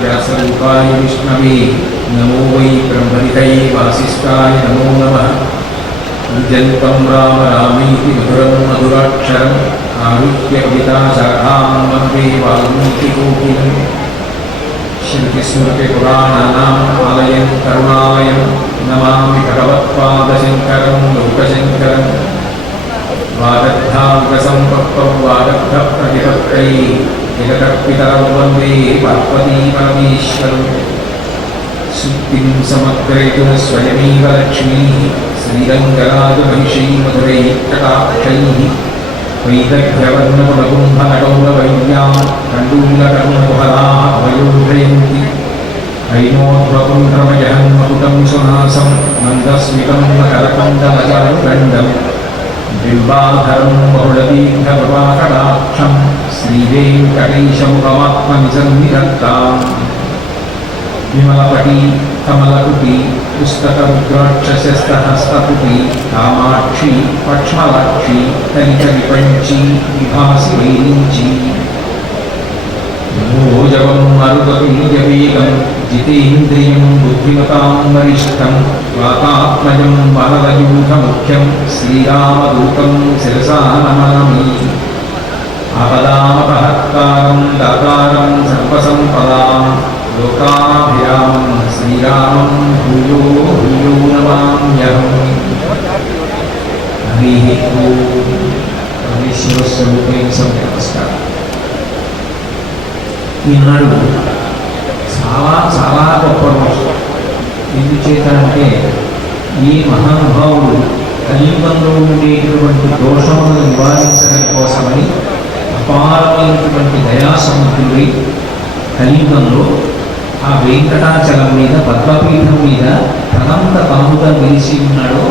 व्यासरूपाय विष्णवे नमो वै ब्रह्मनिधये नमो नमः पूजन्तं राम रामेति मधुरं मधुराक्षरम् आरुह्य कविताशाखां वंदे वाल्मीकिकोकिलम् श्रुतिस्मृतिपुराणानाम् आलयं करुणालयं नमामि भगवत्पादशङ्करं लोकशङ्करम् वागद्धाङ्गसम्पत्तौ समग्रयितुः स्वयमेव लक्ष्मीः। श्रीरङ्गराजमहिषी मधुरैः कटाक्षैः వైదగ్రవర్ణములకుంభనకౌలవైద్యాం కండూలకరుణకుహరాः వయోధయन्తి ఐనోద్వకుంఠమయహన్మకుటం సునాసం మందస్మితం మకరకండలచరుదండం బిల్బాధరం బహుళదీర్ఘప్రభాకడాక్షం శ్రీవేంకటైశముఖమాత్మనిసన్నిధత్తాం విమలపటి కమలకుటి పుస్తకరుద్రాక్షసస్తహస్తపుటి కామాక్షి పక్ష్మలాక్షి కలిత విపంచి విభాసి వేయించి భోజవం మరుపీయవేగం జితేంద్రియం బుద్ధిమతాం వరిష్టం వాతాత్మజం వరదయూధముఖ్యం శ్రీరామదూతం శిరసా నమామి ఆపదామపహత్కారం దాతారం సర్వసంపదాం లోకాభిరామం శ్రీరామం భూయో భూయో నమామ్యహం హరి ఓం నమస్కారం ఈనాడు చాలా చాలా గొప్ప రోజు ఎందుచేత అంటే ఈ మహానుభావుడు కలియుగంలో ఉండేటువంటి దోషములను నివారించడం కోసమని అపారమైనటువంటి దయాసముద్రుడి కలియుగంలో ఆ వెంకటాచలం మీద పద్మపీఠం మీద తనంత తాముగా నిలిచి ఉన్నాడో.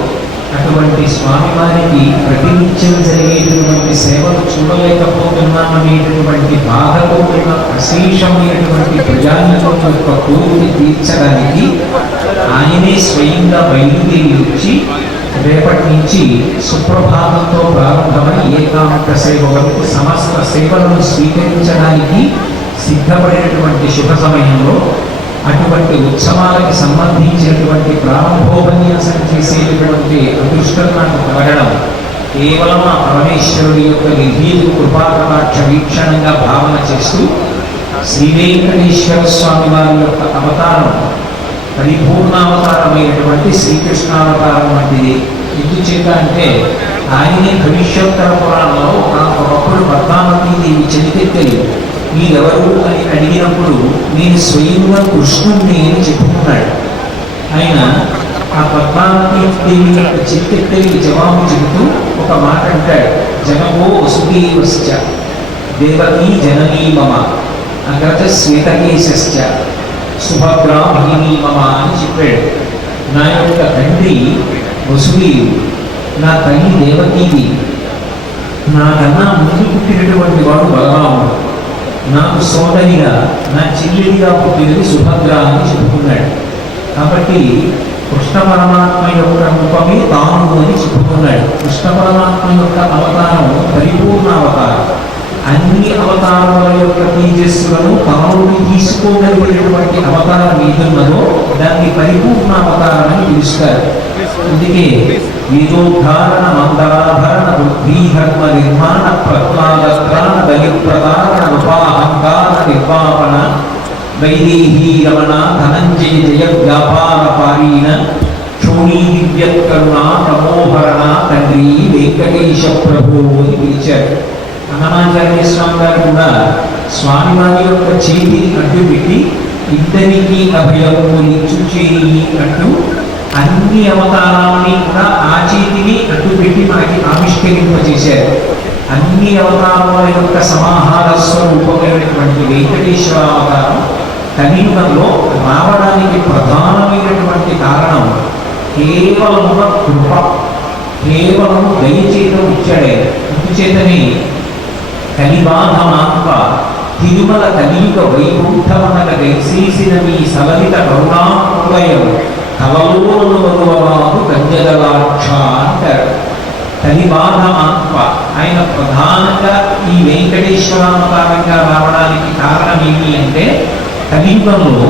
అటువంటి స్వామివారికి ప్రతినిత్యం జరిగేటటువంటి సేవలు చూడలేకపోతున్నామనేటటువంటి బాధతో ఉన్న అశేషమైనటువంటి ప్రజానికం యొక్క కోరిని తీర్చడానికి ఆయనే స్వయంగా బయలుదేరి వచ్చి రేపటి నుంచి సుప్రభాతంతో ప్రారంభమై ఏకాంత సేవ వరకు సమస్త సేవలను స్వీకరించడానికి సిద్ధపడినటువంటి శుభ సమయంలో అటువంటి ఉత్సవాలకు సంబంధించినటువంటి ప్రారంభోపన్యాసం చేసేటటువంటి అదృష్టం నాకు కలగడం కేవలం ఆ పరమేశ్వరుడి యొక్క నిర్భీత కృపాకటాక్ష వీక్షణంగా భావన చేస్తూ శ్రీ వెంకటేశ్వర స్వామి వారి యొక్క అవతారం పరిపూర్ణావతారమైనటువంటి శ్రీకృష్ణావతారం వంటిది. ఎందుచేత అంటే ఆయనే భవిష్యోత్తర పురాణంలో ఒకప్పుడు పద్మావతి దేవి తెలియదు. మీరెవరు అని అడిగినప్పుడు నేను స్వయంగా కృష్ణుణ్ణి అని చెప్పుకున్నాడు. ఆయన ఆ పద్మావతి దేవి యొక్క జవాబు చెబుతూ ఒక మాట అంటాడు. జనమో వసుదేవశ్చ దేవకీ జననీ మమ అగ్రజ శ్వేతకేశ్చ సుభద్రా భగినీ మమ అని చెప్పాడు. నా యొక్క తండ్రి వసుదేవుడు నా తల్లి దేవకీది నాకన్నా ముందు పుట్టినటువంటి వాడు బలరాముడు. నాకు సోదరిగా నా చెల్లెలిగా పుట్టినది సుభద్ర అని చెప్పుకున్నాడు. కాబట్టి కృష్ణ పరమాత్మ యొక్క రూపమే తాను అని చెప్పుకున్నాడు. కృష్ణ పరమాత్మ యొక్క అవతారం పరిపూర్ణ అవతారం. అన్ని అవతారముల యొక్క తేజస్సులను తనలోకి తీసుకోగలిగినటువంటి అవతారం ఏదున్నదో దాన్ని పరిపూర్ణ అవతారం అని పిలుస్తారు. అందుకే వేదోద్ధారణ మందరాధరణ బుద్ధిధర్మ నిర్మాణ ప్రహ్లాదత్రాణ బలి ప్రధారణ ఉపాహంకార నిర్వాపణ వైదేహీ రమణ ధనంజయ జయ వ్యాపార పారీణ క్షోణీ దివ్యకరుణ తమోహరణ తండ్రి వెంకటేశ ప్రభు అని పిలిచారు అన్నమాచార్య స్వామి గారు కూడా స్వామివారి యొక్క చేతిని అడ్డు పెట్టి ఇద్దరికి అభయము నిచ్చు చేయి అంటూ అన్ని అవతారాలని కూడా ఆ చేతిని అడ్డు పెట్టి మనకి ఆవిష్కరింపజేశారు అన్ని అవతారముల యొక్క సమాహార స్వరూపమైనటువంటి వెంకటేశ్వర అవతారం కలియుగంలో రావడానికి ప్రధానమైనటువంటి కారణం కేవలమున కృప కేవలము దయచేతం ఇచ్చాడే ఇందుచేతనే కలిబాధమాత్మ తిరుమల కలియుగ వైకుంఠమనగ దయచేసిన మీ సలలిత కరుణామయం కలలోను మరువరాదు కంజగలాక్ష అంటారు కలిబాధ ఆత్మ ఆయన ప్రధానంగా ఈ వెంకటేశ్వరావతారంగా రావడానికి కారణం ఏమి అంటే కలియుగంలో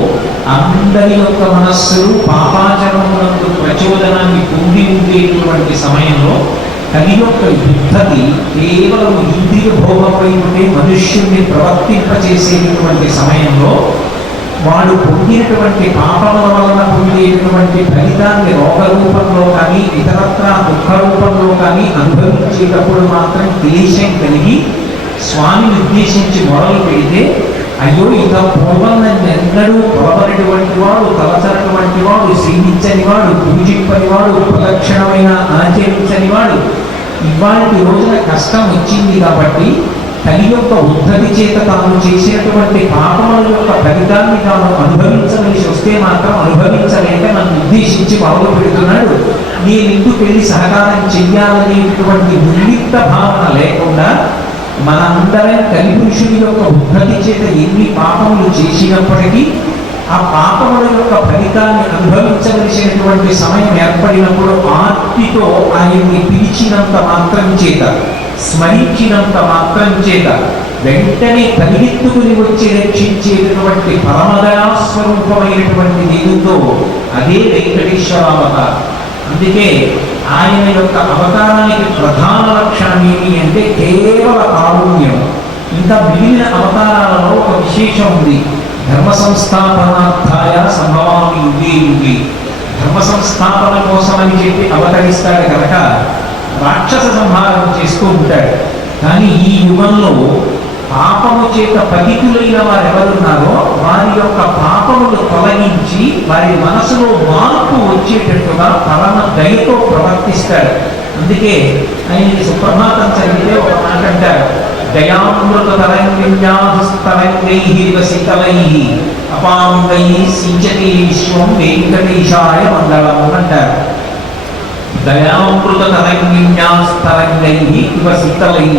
అందరి యొక్క మనస్సులు పాపాచరణములకు ప్రచోదనాన్ని పొంది ఉండేటువంటి సమయంలో కలి యొక్క యుద్ధతి కేవలం ఇంద్రియ భోగపై ఉండే మనుష్యుణ్ణి ప్రవర్తింపచేసేటటువంటి సమయంలో వాడు పొందేటువంటి పాపముల వలన పొందేటువంటి ఫలితాన్ని రోగ రూపంలో కానీ ఇతరత్ర దుఃఖ రూపంలో కానీ అనుభవించేటప్పుడు మాత్రం క్లేశం కలిగి స్వామిని ఉద్దేశించి మొదలు పెడితే అయ్యో ఇక పూర్వం నన్ను ఎన్నడూ వాడు తలచనటువంటి వాడు సేవించని వాడు పూజింపని వాడు ప్రదక్షిణమైన ఆచరించని వాడు. ఇవాళ రోజున కష్టం వచ్చింది కాబట్టి తల్లి యొక్క ఉద్ధతి చేత తాను చేసేటువంటి పాపముల యొక్క ఫలితాన్ని తాను అనుభవించవలసి వస్తే మాత్రం అనుభవించలేక నన్ను ఉద్దేశించి మొదలు పెడుతున్నాడు. నేను ఇంటికి వెళ్ళి సహకారం చెయ్యాలనేటువంటి నిర్లిప్త భావన లేకుండా మనందరం కలిపురుషుని యొక్క ఉద్ధతి చేత ఎన్ని పాపములు చేసినప్పటికీ ఆ పాపముల యొక్క ఫలితాన్ని అనుభవించవలసినటువంటి సమయం ఏర్పడినప్పుడు ఆర్తితో ఆయన్ని పిలిచినంత మాత్రం చేత స్మరించినంత మాత్రం చేత వెంటనే పరిగెత్తుకుని వచ్చి రక్షించేటటువంటి పరమదయాస్వరూపమైనటువంటి దేవుతో అదే వెంకటేశ్వరావతారం. అందుకే ఆయన యొక్క అవతారానికి ప్రధాన లక్షణం ఏమి అంటే కేవల కారుణ్యం. ఇంకా మిగిలిన అవతారాలలో ఒక విశేషం ఉంది. ధర్మ సంస్థాపనార్థాయ సంభవామి ఉంది. ధర్మ సంస్థాపన కోసం అని చెప్పి అవతరిస్తాడు కనుక రాక్షస సంహారం చేస్తూ ఉంటాడు. కానీ ఈ యుగంలో పాపము చేత పతితులైన వారు ఎవరున్నారో వారి యొక్క పాపములు తొలగించి వారి మనసులో మార్పు వచ్చేటట్టుగా పరమ దయతో ప్రవర్తిస్తాడు. అందుకే ఆయనకి సుప్రభాతం చదివితే ఒక మాట అంటారు. దయామృత తరంగిణ్యాస్తరంగై శీతలై అపాంగై సించతి విశ్వం వెంకటేశాయ మంగళం అంటారు దయామృత తరంగిణ్యాస్తరంగై ఇవ శీతలై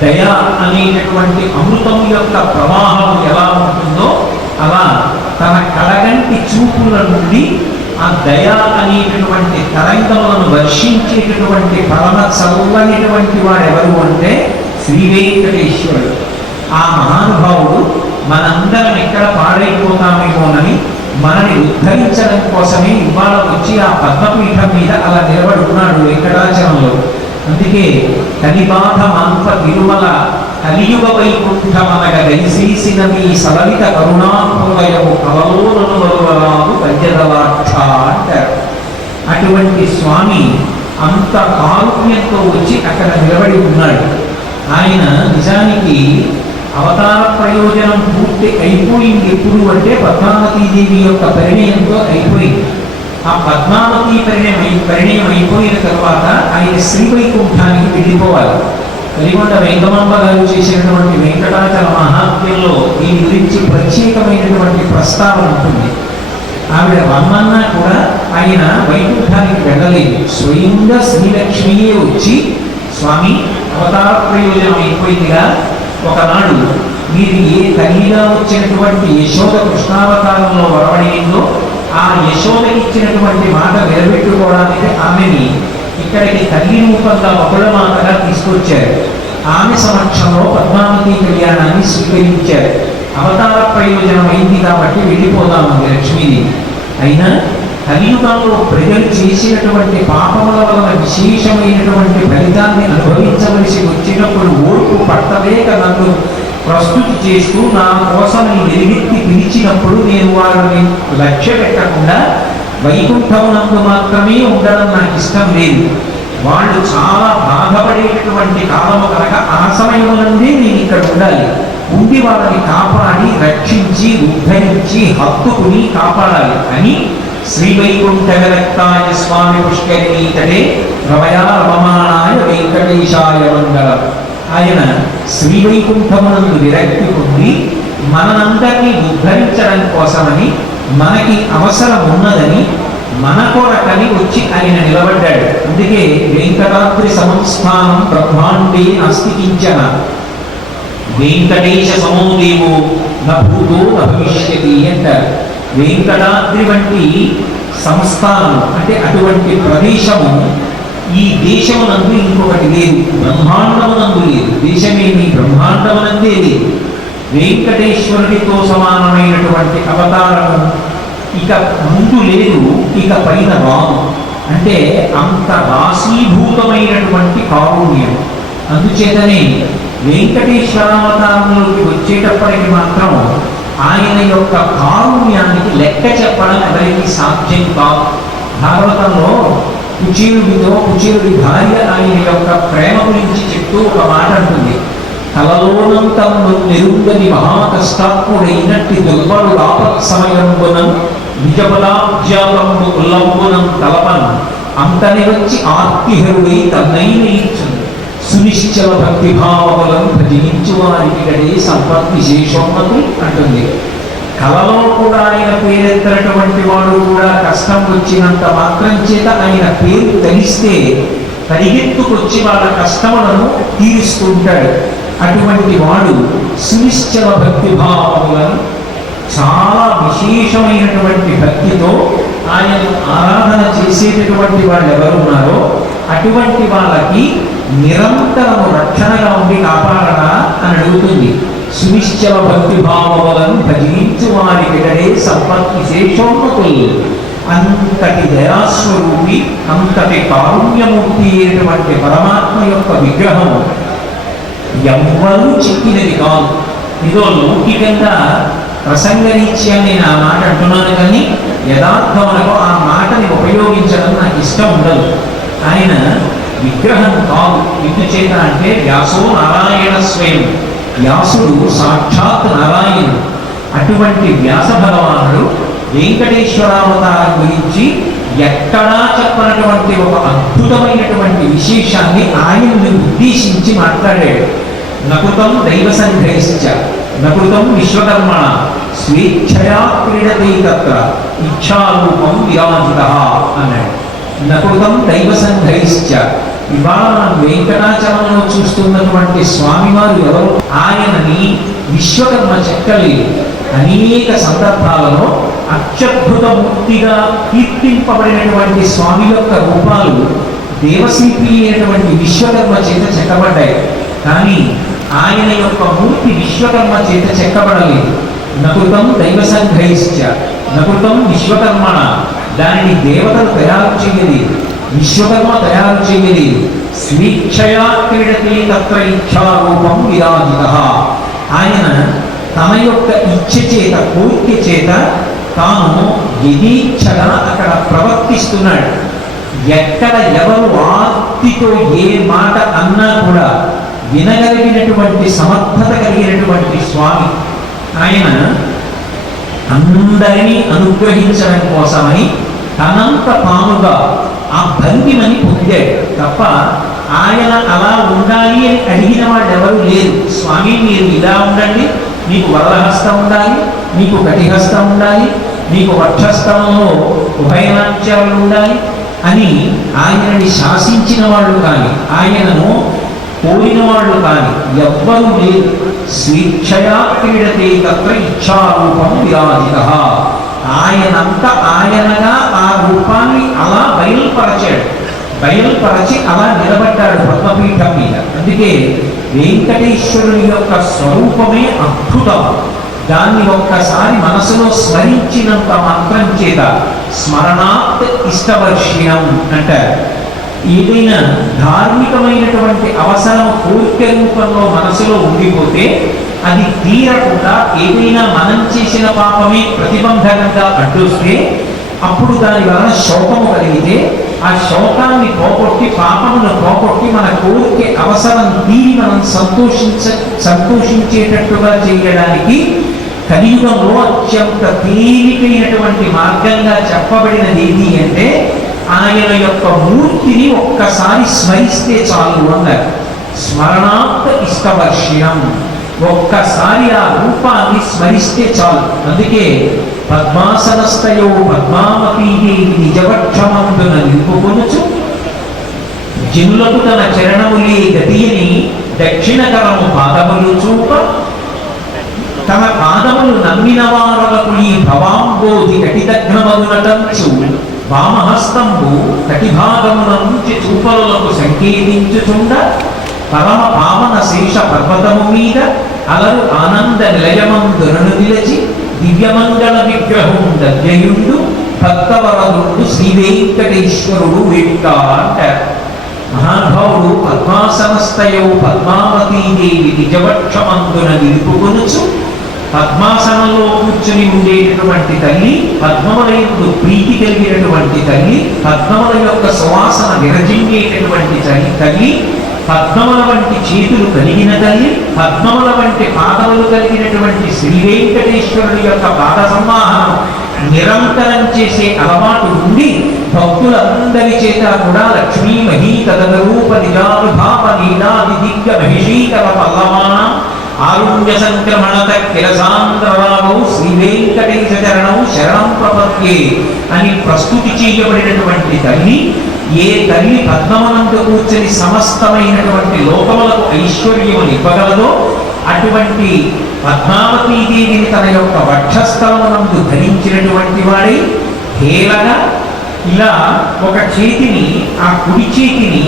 దయ అనేటటువంటి అమృతం యొక్క ప్రవాహం ఎలా ఉంటుందో అలా తన కడగంటి చూపుల నుండి ఆ దయ అనేటటువంటి తరంగములను వర్షించేటటువంటి పరమ చల్లనిటువంటి వాడు ఎవరు అంటే శ్రీ వెంకటేశ్వరుడు ఆ మహానుభావుడు మనందరం ఎక్కడ పాడైపోతామేమోనని మనని ఉద్ధరించడం కోసమే ఇవాళ వచ్చి ఆ పద్మపీఠం మీద అలా నిలబడి ఉన్నాడు వెంకటాచలంలో. అందుకే కలిబాధ మంత తిరుమల కలియుగ వైకుంఠమనగ దయచేసిన మీ సలలిత కరుణాహృదయము కలలోనను వరువరాదు పద్యదలాక్ష అంటారు. అటువంటి స్వామి అంత కారుణ్యంతో వచ్చి అక్కడ నిలబడి ఉన్నాడు. ఆయన నిజానికి అవతార ప్రయోజనం పూర్తి అయిపోయింది. ఎప్పుడు అంటే పద్మావతీదేవి యొక్క పరిణయంతో అయిపోయింది. ఆ పద్మావతి పరిణయం పరిణయం అయిపోయిన తర్వాత ఆయన శ్రీవైకుంఠానికి వెళ్ళిపోవాలి. వెలిగొండ వెంకమాంబ గారు చేసినటువంటి వెంకటాచల మహాత్మ్యంలో దీని గురించి ప్రత్యేకమైనటువంటి ప్రస్తావన ఉంటుంది. ఆవిడ రమ్మన్నా కూడా ఆయన వైకుంఠానికి వెళ్ళలేదు. స్వయంగా శ్రీలక్ష్మియే వచ్చి స్వామి అవతార ప్రయోజనం అయిపోయిందిగా ఒకనాడు మీరు ఏ తల్లిగా వచ్చినటువంటి యశోద కృష్ణావతారంలో వరవడిందో ఆ యశోద ఇచ్చినటువంటి మాట నిలబెట్టుకోవడానికి ఆమెని ఇక్కడికి తల్లి రూపంగా ఒకళ్ళ మాటగా తీసుకొచ్చారు. ఆమె సమక్షంలో పద్మావతి కళ్యాణాన్ని స్వీకరించారు. అవతార ప్రయోజనం అయింది కాబట్టి వెళ్ళిపోదాము లక్ష్మీదేవి. అయినా కలియుగంలో ప్రజలు చేసినటువంటి పాపముల వలన విశేషమైనటువంటి ఫలితాన్ని అనుభవించవలసి వచ్చినప్పుడు ఓర్పు పట్టలేక నన్ను ప్రస్తుతి చేస్తూ నా కోసం ఈ పిలిచినప్పుడు నేను వారిని లక్ష్య పెట్టకుండా వైకుంఠమునందు మాత్రమే ఉండడం నాకు ఇష్టం లేదు. వాళ్ళు చాలా బాధపడేటటువంటి కాలము కనుక ఆ సమయమునందే నేను ఇక్కడ ఉండాలి. ఉండి వాళ్ళని కాపాడి రక్షించి ఉద్ధరించి హత్తుకుని కాపాడాలి. అని శ్రీ వైకుంఠ స్వామి పుష్కరిణీతడే రమయా రమమాణాయ వెంకటేశాయ మంగళం. ఆయన శ్రీవైకుంఠమునందు విరక్తి పొంది మనందరినీ ఉద్ధరించడం కోసమని మనకి అవసరం ఉన్నదని మన కొరకని వచ్చి ఆయన నిలబడ్డాడు. అందుకే వెంకటాద్రి సంస్థానం బ్రహ్మాండే అస్తి కించన. వెంకటేశ సమోదేవో న భూతో న భవిష్యతి అంటారు. వెంకటాద్రి వంటి సంస్థానం అంటే అటువంటి ప్రదేశము ఈ దేశమునందు ఇంకొకటి లేదు. బ్రహ్మాండమునందు లేదు. దేశమేమి బ్రహ్మాండమునందే లేదు. వెంకటేశ్వరుడితో సమానమైనటువంటి అవతారము ఇక ముందు లేదు ఇక పైన రాదు. అంటే అంత రాశీభూతమైనటువంటి కారుణ్యం. అందుచేతనే వెంకటేశ్వరావతారంలోకి వచ్చేటప్పటికి మాత్రం ఆయన యొక్క కారుణ్యానికి లెక్క చెప్పడం ఎవరికి సాధ్యం కాదు. భాగవతంలో కుచీరుడితో కుచీరుడి భార్య ఆయన యొక్క ప్రేమ గురించి చెప్తూ ఒక మాట అంటుంది. కలలోనంతము నిరుంగని మహాకష్టాత్ముడైనట్టి దుర్బలు ఆపత్ సమయంబునం నిజపదాబ్జాతంబు ఉల్లంబునం తలపను. అంతని వచ్చి ఆర్తిహరుడై తన్నైన ఇచ్చును సునిశ్చల భక్తిభావములను భజించు వారికి గడే సంపత్ విశేషోన్నతి అంటుంది. కలలో కూడా ఆయన పేరెత్తనటువంటి వాడు కూడా కష్టం వచ్చినంత మాత్రం చేత ఆయన పేరు తెలిస్తే పరిగెత్తుకొచ్చి వాళ్ళ కష్టములను తీరుస్తుంటాడు. అటువంటి వాడు సునిశ్చల భక్తి భావములను చాలా విశేషమైనటువంటి భక్తితో ఆయన ఆరాధన చేసేటటువంటి వాళ్ళు ఎవరున్నారో అటువంటి వాళ్ళకి నిరంతరము రక్షణగా ఉండి కాపాడరా అని అడుగుతుంది. సునిశ్చల భక్తి భావములను భజించు వారి విడడే సంపత్ విశేషోన్నతులు అంతటి దయాస్వరూపి అంతటి కారుణ్యమూర్తి అయినటువంటి పరమాత్మ యొక్క విగ్రహం ఎవ్వరూ చెప్పినది కాదు. ఇదో లౌకికంగా ప్రసంగరీత్యా నేను ఆ మాట అంటున్నాను కానీ యథార్థములకు ఆ మాటని ఉపయోగించడం నాకు ఇష్టం ఉండదు. ఆయన విగ్రహం కాదు. ఎందుచేత అంటే వ్యాసో నారాయణ స్వయం. వ్యాసుడు సాక్షాత్ నారాయణుడు. అటువంటి వ్యాస భగవానుడు వెంకటేశ్వరావతారం గురించి ఎక్కడా చెప్పనటువంటి ఒక అద్భుతమైనటువంటి విశేషాన్ని ఆయన్ని ఉద్దేశించి మాట్లాడాడు. నకృతం దైవ సంగ్రహించ నకృతం విశ్వకర్మణ. స్వేచ్ఛయా క్రీడతే తత్ర ఇచ్చారూపం విరాజిత అన్నాడు. నకృతం దైవ సంగ్రహించ ఇవాళ మనం వెంకటాచలంలో చూస్తున్నటువంటి స్వామివారు ఎవరు? ఆయనని విశ్వకర్మ చెక్కలేదు అనేక సందర్భాలలో అత్యద్భుత మూర్తిగా కీర్తింపబడినటువంటి స్వామి యొక్క రూపాలు దేవశిల్పి అయినటువంటి విశ్వకర్మ చేత చెక్కబడ్డాయి. కానీ ఆయన యొక్క మూర్తి విశ్వకర్మ చేత చెక్కబడలేదు. నకృతం దైవ సంగ్రహించ నకృతం విశ్వకర్మణ. దానిని దేవతలు తయారు చేయలేదు. విశ్వకర్మ తయారు చేయని స్వేచ్ఛయా క్రీడతే తత్ర ఇచ్చారూపం విరాజిత. ఆయన తన యొక్క ఇచ్ఛ చేత కోరిక చేత తాను యథేచ్ఛగా అక్కడ ప్రవర్తిస్తున్నాడు. ఎక్కడ ఎవరు ఆర్తితో ఏ మాట అన్నా కూడా వినగలిగినటువంటి సమర్థత కలిగినటువంటి స్వామి. ఆయన అందరినీ అనుగ్రహించడం కోసమని తనంత తానుగా ఆ భంగిమని పొందాడు. తప్ప ఆయన అలా ఉండాలి అని అడిగిన వాళ్ళు ఎవరు లేరు. స్వామి మీరు ఇలా ఉండండి. మీకు వరలహస్తం ఉండాలి మీకు కటిహస్తం ఉండాలి మీకు వక్షస్థలంలో ఉభయనాట్యాలు ఉండాలి అని ఆయనని శాసించిన వాళ్ళు కానీ ఆయనను కోరిన వాళ్ళు కానీ ఎవ్వరూ లేరు. స్వేచ్ఛయా క్రీడతే తత్ర ఇచ్ఛారూపం వ్యాధిత ఆయనంత ఆయనగా ఆ రూపాన్ని అలా బయలుపరచాడు. బయలుపరచి అలా నిలబడ్డాడు పద్మపీఠం మీద. అందుకే వెంకటేశ్వరుని యొక్క స్వరూపమే అద్భుతం. దాన్ని ఒక్కసారి మనసులో స్మరించినంత మాత్రం చేత స్మరణాత్ ఇష్టవర్షిణం అంటారు. ఏదైనా ధార్మికమైనటువంటి అవసరం కోరిక రూపంలో మనసులో ఉండిపోతే అది తీరకుండా ఏదైనా మనం చేసిన పాపమే ప్రతిబంధకంగా అడ్డొస్తే అప్పుడు దాని వలన శోకము కలిగితే ఆ శోకాన్ని పోగొట్టి పాపమును పోగొట్టి మన కోరిక అవసరం తీరి మనం సంతోషించ సంతోషించేటట్టుగా చేయడానికి కలియుగంలో అత్యంత తేలికైనటువంటి మార్గంగా చెప్పబడినది ఏది అంటే ఆయన యొక్క మూర్తిని ఒక్కసారి స్మరిస్తే చాలు అన్నారు. స్మరణాత్ ఇష్టవర్ష్యం. ఒక్కసారి ఆ రూపాన్ని స్మరిస్తే చాలు. అందుకే పద్మాసనస్థయో పద్మావతీ నిజవక్షమందున నిలుపుకొనుచు జనులకు తన చరణములి గతియని దక్షిణ కరము పాదములు చూప. తన పాదములు నమ్మిన వారలకు ఈ భవాంబోధి కటిదగ్నమగునటంచు వామహస్తంబు కటిభాగముల నుంచి చూపరులకు సంకేతించుచుండ పరమ పావన శేష పర్వతము మీద అలరు ఆనంద నిలయమందురను నిలచి దివ్యమంగళ విగ్రహం దగ్గయుండు భక్తవరదుడు శ్రీ వెంకటేశ్వరుడు వెంట అంటారు మహానుభావుడు పద్మాసనస్థయో పద్మావతీదేవి నిజవక్షమందున నిలుపుకొనుచు పద్మాసనంలో కూర్చుని ఉండేటటువంటి తల్లి పద్మముల ప్రియ కలిగినటువంటి తల్లి పద్మముల యొక్క సువాసన విరజిమ్మేటటువంటి తల్లి తల్లి పద్మముల వంటి చేతులు కలిగిన తల్లి పద్మముల వంటి పాదములు కలిగినటువంటి శ్రీ వెంకటేశ్వరుడి యొక్క పాద సంవాహనం నిరంతరం చేసే అలవాటు ఉండి భక్తులందరి చేత కూడా లక్ష్మీ మహీ తదరూప నిజానుభావ లీలా దిగ్గ మహిషీకర పల్లవాన ఆరుణ్య సంక్రమణత కిరసాంధ్రరాగౌ శ్రీ వెంకటేశ చరణం శరణం ప్రపత్యే అని ప్రస్తుతి చేయబడినటువంటి తల్లి ఏ తల్లి పద్మవనంతో కూర్చొని సమస్తమైనటువంటి లోకములకు ఐశ్వర్యము ఇవ్వగలదో అటువంటి పద్మావతీదేవిని తన యొక్క వక్షస్థలమునందు ధరించినటువంటి వాడి హేళన ఇలా ఒక చేతిని ఆ కుడి చేతిని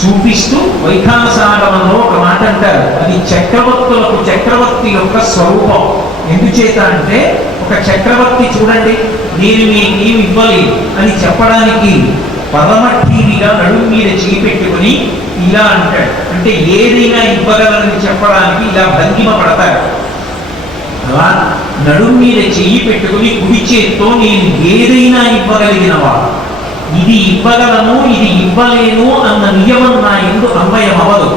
చూపిస్తూ వైఖానసాగమంలో ఒక మాట అంటారు. అది చక్రవర్తులకు చక్రవర్తి యొక్క స్వరూపం. ఎందుచేత అంటే ఒక చక్రవర్తి చూడండి నేను మీకు ఏమి ఇవ్వలేదు అని చెప్పడానికి పరమఠీనిగా నడుము మీద చేయి పెట్టుకుని ఇలా అంటాడు. అంటే ఏదైనా ఇవ్వగలనని చెప్పడానికి ఇలా భంగిమ పడతారు. అలా నడుము మీద చెయ్యి పెట్టుకుని కుడి చేత్తో నేను ఏదైనా ఇవ్వగలిగిన వాడు ఇది ఇవ్వగలను ఇది ఇవ్వలేను అన్న నియమం నా ఎందు అన్వయం అవ్వదు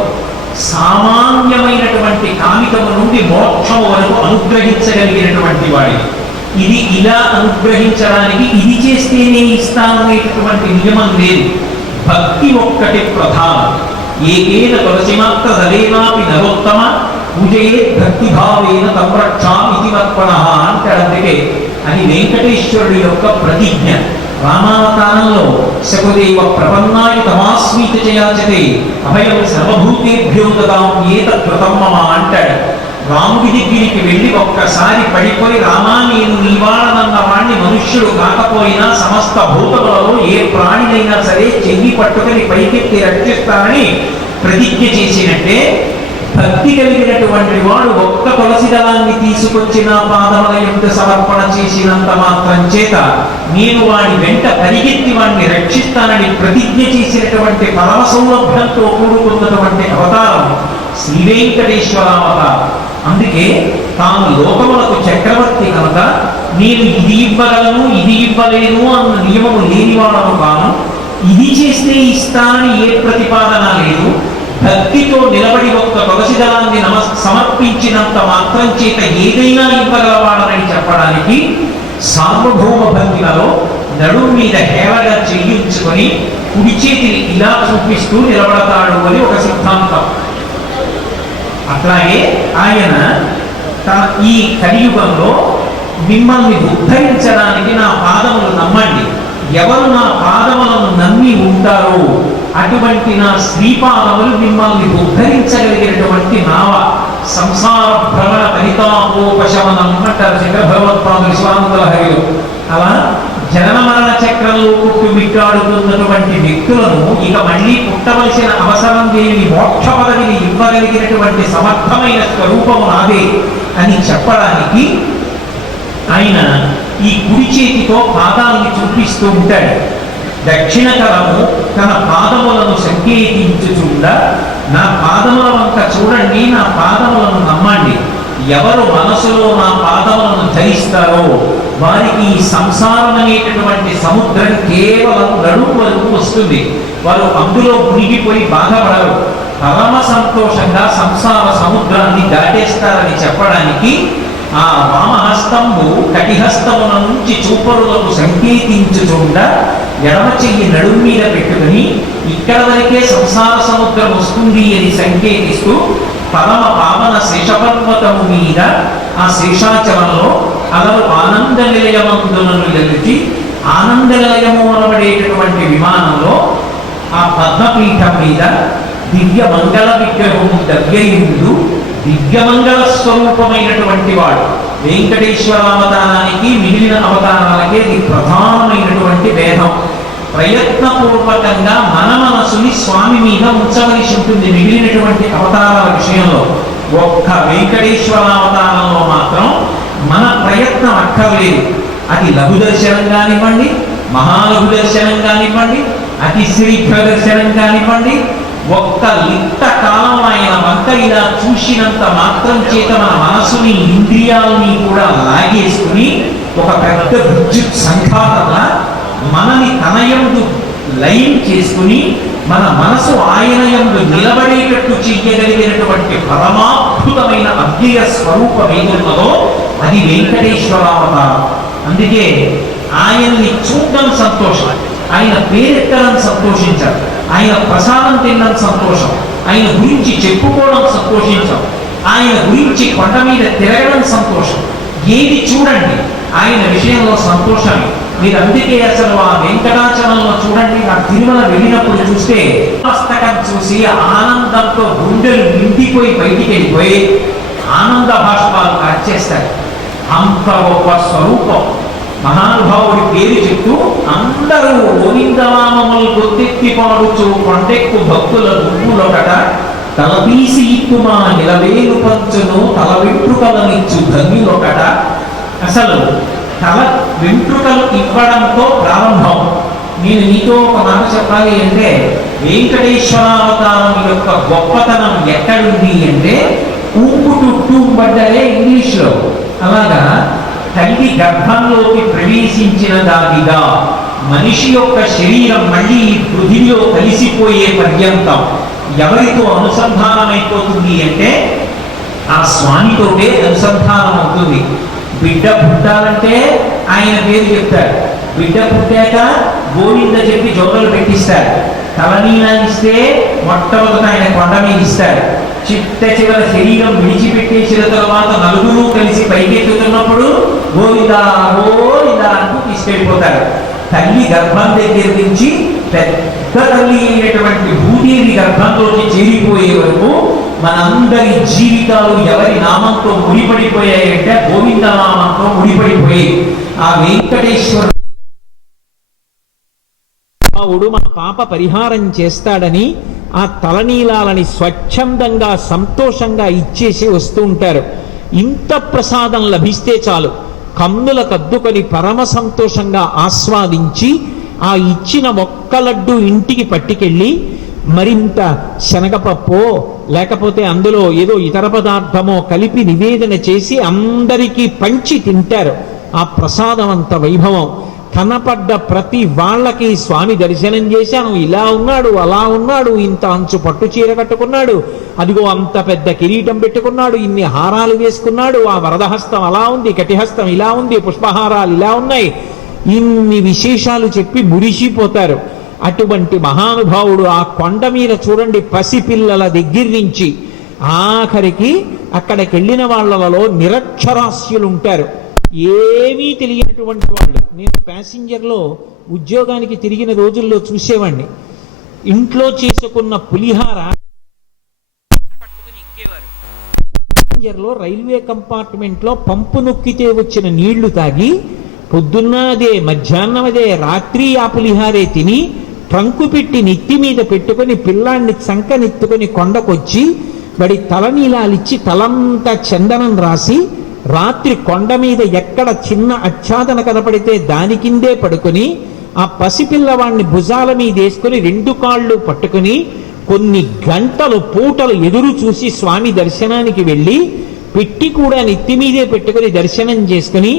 సామాన్యమైనటువంటి కామికము నుండి మోక్షము వరకు అనుగ్రహించగలిగినటువంటి వాడి ఇది ఇలా అనుగ్రహించడానికి ఇది చేస్తేనే ఇస్తాననేటటువంటి నియమం లేదు. భక్తి ఒక్కటి ప్రధానం. ఏకేన తులసి మాత్ర దళేనాపి నరోత్తమ పూజయే భక్తి భావేన సంరక్షామితి మత్పణ అంటాడు అందుకే అది వెంకటేశ్వరుడి యొక్క ప్రతిజ్ఞ. రామావతారంలో శకుదేవ ప్రపన్నాయు తమాస్మీత చేయాచతే అభయం సర్వభూతేభ్యో దదాం ఏత కృతం మమ అంటాడు. రాముడి దగ్గరికి వెళ్ళి ఒక్కసారి పడిపోయి రామా నేను నీవాడనన్న వాణ్ణి మనుష్యుడు కాకపోయినా సమస్త భూతములలో ఏ ప్రాణినైనా సరే చెయ్యి పట్టుకొని పైకెత్తి రక్షిస్తానని ప్రతిజ్ఞ చేసినట్టే భక్తి కలిగినటువంటి వాడు ఒక్క తులసి దళాన్ని తీసుకొచ్చిన పాదముల యొక్క సమర్పణ చేసినంత మాత్రం చేత నేను వాడి వెంట పరిగెత్తి వాడిని రక్షిస్తానని ప్రతిజ్ఞ చేసినటువంటి పరమ సౌలభ్యంతో కూడుకున్నటువంటి అవతారం శ్రీ వెంకటేశ్వర అవతారం అందుకే తాను లోకములకు చక్రవర్తి కనుక నేను ఇది ఇవ్వగలను ఇది ఇవ్వలేను అన్న నియమము లేనివాడను కాను ఇది చేస్తే ఇస్తానని ఏ ప్రతిపాదన లేదు. భక్తితో నిలబడి ఒక్క తులసి దళాన్ని నమస్ సమర్పించినంత మాత్రం చేత ఏదైనా ఇవ్వగలవాడనని చెప్పడానికి సార్వభౌమ భంగిమలో నడుము మీద హేవగా చెయ్యించుకొని కుడి చేతిని ఇలా చూపిస్తూ నిలబడతాడు అని ఒక సిద్ధాంతం. అట్లాగే ఆయన తన ఈ కలియుగంలో మిమ్మల్ని ఉద్ధరించడానికి నా పాదములు నమ్మండి. ఎవరు నా పాదములను నమ్మి ఉంటారో అటువంటి నా శ్రీపాదములు మిమ్మల్ని ఉద్ధరించగలిగినటువంటి నావ సంసార భ్రమణ ఫలితాపోపశమనం అంటారు శంకర భగవత్పాదులు శివానందుల హరిలో. అలా జనన మరణ చక్రంలో పుట్టి మిట్టాడుతున్నటువంటి వ్యక్తులను ఇక మళ్ళీ పుట్టవలసిన అవసరం లేని మోక్ష పదవిని ఇవ్వగలిగినటువంటి సమర్థమైన స్వరూపము నాదే అని చెప్పడానికి ఆయన ఈ కుడి చేతితో పాదాలని చూపిస్తూ ఉంటాడు. దక్షిణ కలము తన పాదములను సంకేతించుచుండ నా పాదముల వంక చూడండి నా పాదములను నమ్మండి. ఎవరు మనసులో నా పాదములను ధరిస్తారో వారికి ఈ సంసారం అనేటటువంటి సముద్రం కేవలం నడుము వరకు వస్తుంది. వారు అందులో మునిగిపోయి బాధపడరు. పరమ సంతోషంగా సంసార సముద్రాన్ని దాటేస్తారని చెప్పడానికి ఆ వామహస్తంబు కటిహస్తమున నుంచి చూపరులకు సంకేతించుచుండ ఎడమ చెయ్యి నడుము మీద పెట్టుకుని ఇక్కడ వరకే సంసార సముద్రం వస్తుంది అని సంకేతిస్తూ పరమ పావన శేషపర్వతము మీద ఆ శేషాచలంలో అలరు ఆనంద నిలయమందులను ఎదుటి ఆనంద నిలయము అనబడేటటువంటి విమానంలో ఆ పద్మపీఠం మీద దివ్య మంగళ విగ్రహము దగ్గర దిగ్గమంగళ స్వరూపమైనటువంటి వాడు. వెంకటేశ్వర అవతారానికి మిగిలిన అవతారాలకే ఇది ప్రధానమైనటువంటి భేదం ప్రయత్నపూర్వకంగా మన మనసుని స్వామి మీద ఉంచవలసి ఉంటుంది మిగిలినటువంటి అవతారాల విషయంలో. ఒక్క వెంకటేశ్వర అవతారంలో మాత్రం మన ప్రయత్నం అక్కర్లేదు. అది లఘు దర్శనం కానివ్వండి మహాలఘు దర్శనం కానివ్వండి అతి శీఘ్ర దర్శనం కానివ్వండి ఒక్క లిత్త కాలం ఆయన వంక ఇలా చూసినంత మాత్రం చేత మన మనసుని ఇంద్రియాలని కూడా లాగేసుకుని ఒక పెద్ద విద్యుత్ సంఘాతంగా మనని తన ఎందు లయం చేసుకుని మన మనసు ఆయన ఎందు నిలబడేటట్టు చెయ్యగలిగినటువంటి పరమాద్భుతమైన అవ్యయ స్వరూపం ఏదున్నదో అది వెంకటేశ్వరావతారం. అందుకే ఆయన్ని చూడడం సంతోషం. ఆయన పేరెత్తడం సంతోషించారు ఆయన ప్రసాదం తినడం సంతోషం. ఆయన గురించి చెప్పుకోవడం సంతోషించాం ఆయన గురించి కొండ మీద తిరగడం సంతోషం. ఏది చూడండి ఆయన విషయంలో సంతోషమే. మీరు అందుకే అసలు ఆ వెంకటాచలంలో చూడండి ఆ తిరుమల వెళ్ళినప్పుడు చూస్తే పుస్తకం చూసి ఆనందంతో గుండెలు నిండిపోయి బయటికి వెళ్ళిపోయి ఆనంద భాష్పాలు కార్చేస్తాయి. అంత గొప్ప స్వరూపం. మహానుభావుడి పేరు చెప్తూ అందరూ గోవిందనామములు గొత్తెత్తి పాడుచు కొండెక్కు భక్తుల గుంపులొకట తలపీసి ఇప్పుమా నిలవేలు పంచును తల వెంట్రుకలనిచ్చు ధన్యులొకట అసలు తల వెంట్రుకలు ఇవ్వడంతో ప్రారంభం. నేను నీతో ఒక మాట చెప్పాలి అంటే వెంకటేశ్వరావతారం యొక్క గొప్పతనం ఎక్కడుంది అంటే ఊపుటు పడ్డలే ఇంగ్లీష్లో. అలాగా? తల్లి గర్భంలోకి ప్రవేశించిన దానిగా మనిషి యొక్క శరీరం మళ్ళీ పృథిలో పృథివిలో కలిసిపోయే పర్యంతం ఎవరితో అనుసంధానమైపోతుంది అంటే ఆ స్వామితోటే అనుసంధానం అవుతుంది బిడ్డ పుట్టాలంటే ఆయన పేరు చెప్తారు బిడ్డ పుట్టాక గోవింద చెప్పి జోరలు పెట్టిస్తాడు. తలనీలాగిస్తే మొట్టమొదట ఆయన కొండ మీద ఇస్తాడు. చిట్ట చివర శరీరం విడిచిపెట్టేసిన తర్వాత నలుగురు కలిసి పైకెత్తుతున్నప్పుడు గోవిందా గోవిందా అంటూ తీసుకెళ్ళిపోతారు తల్లి గర్భం దగ్గర నుంచి పెద్ద తల్లి అయినటువంటి భూదేవి గర్భంలోకి చేరిపోయే వరకు మనందరి జీవితాలు ఎవరి నామంతో ముడిపడిపోయాయంటే గోవింద నామంతో ముడిపడిపోయాయి ఆ వెంకటేశ్వరుడు మహానుభావుడు మా పాప పరిహారం చేస్తాడని ఆ తలనీలాలని స్వచ్ఛందంగా సంతోషంగా ఇచ్చేసి వస్తూ ఉంటారు. ఇంత ప్రసాదం లభిస్తే చాలు. కన్నుల కద్దుకొని పరమ సంతోషంగా ఆస్వాదించి ఆ ఇచ్చిన ఒక్క లడ్డు ఇంటికి పట్టుకెళ్ళి మరింత శనగపప్పో లేకపోతే అందులో ఏదో ఇతర పదార్థమో కలిపి నివేదన చేసి అందరికీ పంచి తింటారు. ఆ ప్రసాదం అంత వైభవం. కనపడ్డ ప్రతి వాళ్ళకి స్వామి దర్శనం చేశాను. ఇలా ఉన్నాడు అలా ఉన్నాడు ఇంత అంచు పట్టు చీర కట్టుకున్నాడు అదిగో అంత పెద్ద కిరీటం పెట్టుకున్నాడు ఇన్ని హారాలు వేసుకున్నాడు ఆ వరదహస్తం అలా ఉంది కటిహస్తం ఇలా ఉంది పుష్పహారాలు ఇలా ఉన్నాయి. ఇన్ని విశేషాలు చెప్పి మురిసిపోతారు. అటువంటి మహానుభావుడు ఆ కొండ మీద చూడండి పసిపిల్లల దగ్గర నుంచి ఆఖరికి అక్కడికి వెళ్ళిన వాళ్ళలో నిరక్షరాస్యులు ఉంటారు ఏమీ తెలియనటువంటి వాళ్ళు. నేను ప్యాసింజర్లో ఉద్యోగానికి తిరిగిన రోజుల్లో చూసేవాడిని ఇంట్లో చేసుకున్న పులిహార ప్యాసింజర్లో రైల్వే కంపార్ట్మెంట్లో పంపు నొక్కితే వచ్చిన నీళ్ళు తాగి పొద్దున్న అదే మధ్యాహ్నం అదే రాత్రి ఆ పులిహారే తిని ట్రంకు పెట్టి నెత్తి మీద పెట్టుకొని పిల్లాన్ని సంకనెత్తుకొని కొండకొచ్చి వాడి తలనీలాలిచ్చి తలంతా చందనం రాసి రాత్రి కొండ మీద ఎక్కడ చిన్న ఆచ్ఛాదన కనపడితే దాని కిందే పడుకొని ఆ పసిపిల్లవాణ్ణి భుజాల మీద వేసుకుని రెండు కాళ్ళు పట్టుకొని కొన్ని గంటలు పూటలు ఎదురు చూసి స్వామి దర్శనానికి వెళ్ళి పెట్టి కూడా నెత్తి మీదే పెట్టుకొని దర్శనం చేసుకుని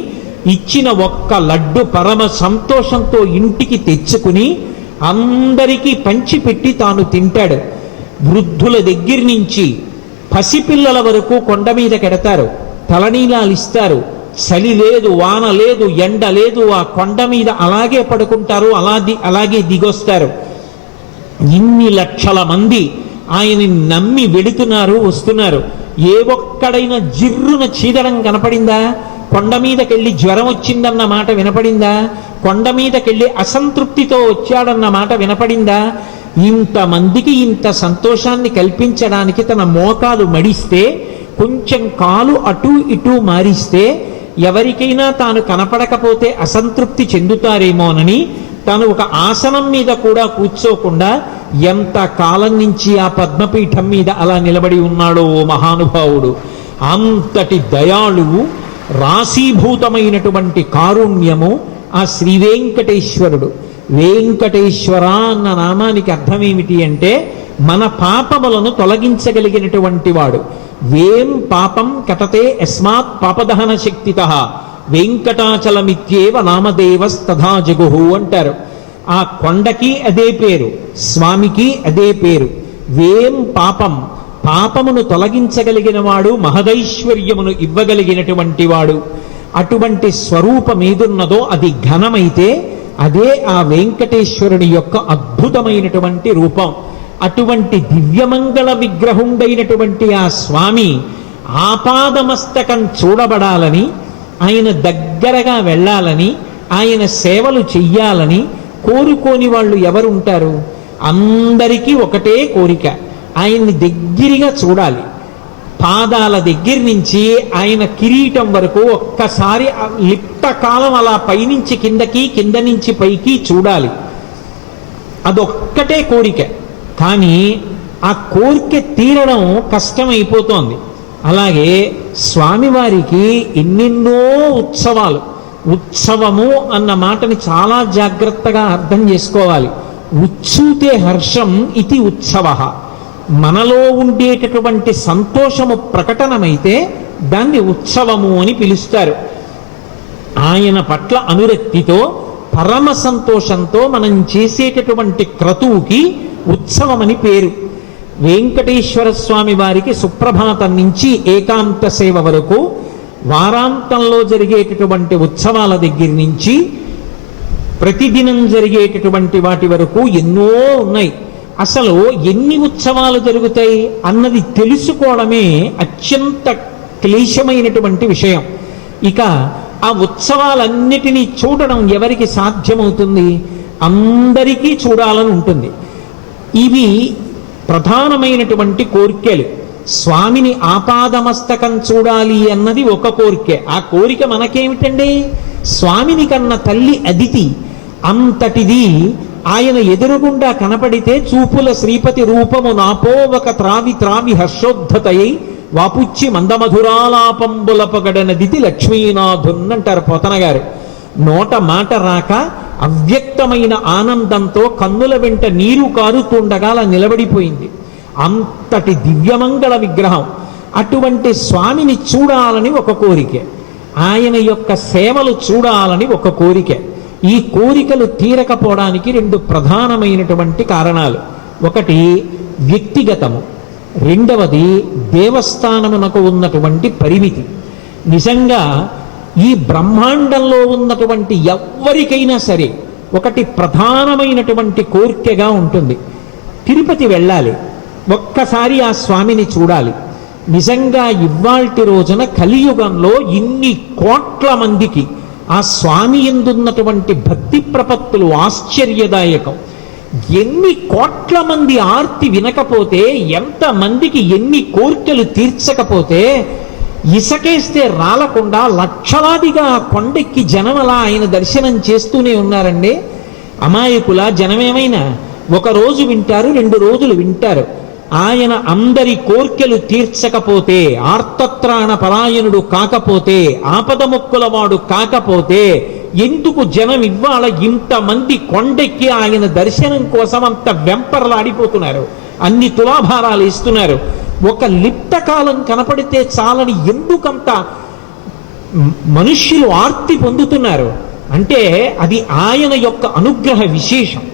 ఇచ్చిన ఒక్క లడ్డు పరమ సంతోషంతో ఇంటికి తెచ్చుకుని అందరికీ పంచిపెట్టి తాను తింటాడు. వృద్ధుల దగ్గర నుంచి పసిపిల్లల వరకు కొండ మీద కెడతారు. తలనీలాలు ఇస్తారు. చలి లేదు వాన లేదు ఎండ లేదు ఆ కొండ మీద అలాగే పడుకుంటారు అలా ది- అలాగే దిగొస్తారు. ఇన్ని లక్షల మంది ఆయన్ని నమ్మి వెడుతున్నారు వస్తున్నారు. ఏ ఒక్కడైనా జిర్రున చీదడం కనపడిందా? కొండ మీదకెళ్ళి జ్వరం వచ్చిందన్న మాట వినపడిందా? కొండ మీదకెళ్ళి అసంతృప్తితో వచ్చాడన్న మాట వినపడిందా? ఇంతమందికి ఇంత సంతోషాన్ని కల్పించడానికి తన మోకాలు మడిస్తే కొంచెం కాలు అటు ఇటు మారిస్తే ఎవరికైనా తాను కనపడకపోతే అసంతృప్తి చెందుతారేమోనని తాను ఒక ఆసనం మీద కూడా కూర్చోకుండా ఎంత కాలం నుంచి ఆ పద్మపీఠం మీద అలా నిలబడి ఉన్నాడో ఓ మహానుభావుడు. అంతటి దయాళువు రాశీభూతమైనటువంటి కారుణ్యము ఆ శ్రీ వెంకటేశ్వరుడు వెంకటేశ్వర అన్న నామానికి అర్థం ఏమిటి అంటే మన పాపములను తొలగించగలిగినటువంటి వాడు. వేం పాపం కటతే యస్మాత్ పాపదహన శక్తిత వెంకటాచలమిత్యేవ నామదేవస్తథా జగుహు అంటారు. ఆ కొండకి అదే పేరు స్వామికి అదే పేరు. వేం పాపం పాపమును తొలగించగలిగిన వాడు మహదైశ్వర్యమును ఇవ్వగలిగినటువంటి వాడు. అటువంటి స్వరూపం ఏదున్నదో అది ఘనమైతే అదే ఆ వెంకటేశ్వరుని యొక్క అద్భుతమైనటువంటి రూపం. అటువంటి దివ్యమంగళ విగ్రహుండైనటువంటి ఆ స్వామి ఆపాదమస్తకం చూడబడాలని ఆయన దగ్గరగా వెళ్ళాలని ఆయన సేవలు చెయ్యాలని కోరుకోని వాళ్ళు ఎవరుంటారు? అందరికీ ఒకటే కోరిక. ఆయన్ని దగ్గరగా చూడాలి. పాదాల దగ్గర నుంచి ఆయన కిరీటం వరకు ఒక్కసారి లిప్త కాలం అలా పైనుంచి కిందకి కింద నుంచి పైకి చూడాలి. అదొక్కటే కోరిక. కానీ ఆ కోరిక తీరడం కష్టమైపోతోంది. అలాగే స్వామివారికి ఎన్నెన్నో ఉత్సవాలు. ఉత్సవము అన్న మాటని చాలా జాగ్రత్తగా అర్థం చేసుకోవాలి. ఉచ్ఛూతే హర్షం ఇది ఉత్సవ. మనలో ఉండేటటువంటి సంతోషము ప్రకటనమైతే దాన్ని ఉత్సవము అని పిలుస్తారు. ఆయన పట్ల అనురక్తితో పరమ సంతోషంతో మనం చేసేటటువంటి క్రతువుకి ఉత్సవమని పేరు. వెంకటేశ్వర స్వామి వారికి సుప్రభాతం నుంచి ఏకాంత సేవ వరకు వారాంతంలో జరిగేటటువంటి ఉత్సవాల దగ్గర నుంచి ప్రతిదినం జరిగేటటువంటి వాటి వరకు ఎన్నో ఉన్నాయి. అసలు ఎన్ని ఉత్సవాలు జరుగుతాయి అన్నది తెలుసుకోవడమే అత్యంత క్లేశమైనటువంటి విషయం. ఇక ఆ ఉత్సవాలన్నిటినీ చూడడం ఎవరికి సాధ్యమవుతుంది? అందరికీ చూడాలని ఉంటుంది. ఇవి ప్రధానమైనటువంటి కోరికలు. స్వామిని ఆపాదమస్తకం చూడాలి అన్నది ఒక కోరిక. ఆ కోరిక మనకేమిటండి? స్వామిని కన్న తల్లి అదితి అంతటిది ఆయన ఎదురుగుండా కనపడితే చూపుల శ్రీపతి రూపము నాపో ఒక త్రావి త్రావి హర్షోద్ధతయై వాపుచ్చి మందమధురాలాపంబులపగడనదితి లక్ష్మీనాథున్ అంటారు పోతన గారు నోట మాట రాక అవ్యక్తమైన ఆనందంతో కన్నుల వెంట నీరు కారుతుండగా అలా నిలబడిపోయింది. అంతటి దివ్యమంగళ విగ్రహం. అటువంటి స్వామిని చూడాలని ఒక కోరిక. ఆయన యొక్క సేవలు చూడాలని ఒక కోరిక. ఈ కోరికలు తీరకపోవడానికి రెండు ప్రధానమైనటువంటి కారణాలు. ఒకటి వ్యక్తిగతము. రెండవది దేవస్థానమునకు ఉన్నటువంటి పరిమితి. నిజంగా ఈ బ్రహ్మాండంలో ఉన్నటువంటి ఎవ్వరికైనా సరే ఒకటి ప్రధానమైనటువంటి కోరికగా ఉంటుంది. తిరుపతి వెళ్ళాలి. ఒక్కసారి ఆ స్వామిని చూడాలి. నిజంగా ఇవాల్టి రోజున కలియుగంలో ఇన్ని కోట్ల మందికి ఆ స్వామి ఎందున్నటువంటి భక్తి ప్రపత్తులు ఆశ్చర్యదాయకం. ఎన్ని కోట్ల మంది ఆర్తి వినకపోతే ఎంతమందికి ఎన్ని కోర్కెలు తీర్చకపోతే ఇసకేస్తే రాలకుండా లక్షలాదిగా కొండెక్కి జనం అలా ఆయన దర్శనం చేస్తూనే ఉన్నారండి. అమాయకుల జనమేమైనా? ఒక రోజు వింటారు రెండు రోజులు వింటారు. ఆయన అందరి కోర్కెలు తీర్చకపోతే ఆర్తత్రాణ పరాయణుడు కాకపోతే ఆపదముక్కులవాడు కాకపోతే ఎందుకు జనం ఇవ్వాల ఇంతమంది కొండెక్కి ఆయన దర్శనం కోసం అంత వెంపర్లాడిపోతున్నారు? అన్ని తులాభారాలు ఇస్తున్నారు. ఒక లిప్త కాలం కనపడితే చాలని ఎందుకంత మనుష్యులు ఆర్తి పొందుతున్నారు? అంటే అది ఆయన యొక్క అనుగ్రహ విశేషం.